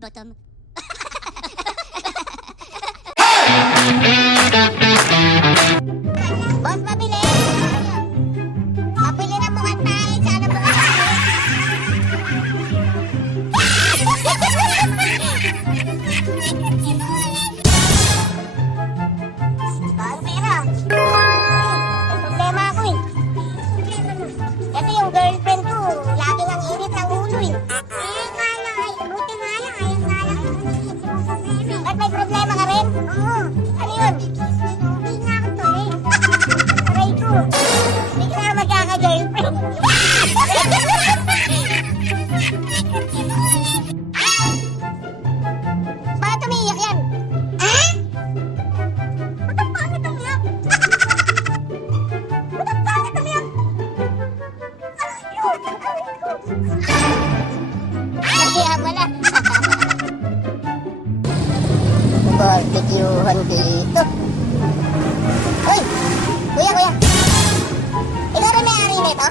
Bottom. Boss, pabili! Pabili ng mukhang tayo, sana mukhang Bang pera! May problema ako eh. Kasi yung girlfriend ko, lagi nang init ang ulo eh. Buti nga lang, ayun nga lang. Ba't may problema ka rin? Oo. Ano yun? Hindi nga ako tuloy. Aray ko. Hindi ka na magkaka-girlfriend. Bakit umiiyak yan? Ha? Ba't ang pangit umiyak? Ba't ang pangit umiyak? Aray ko. Kaya pala. Barbecuehan dito. Uy! Kuya! Ikaw rin may-ari nito?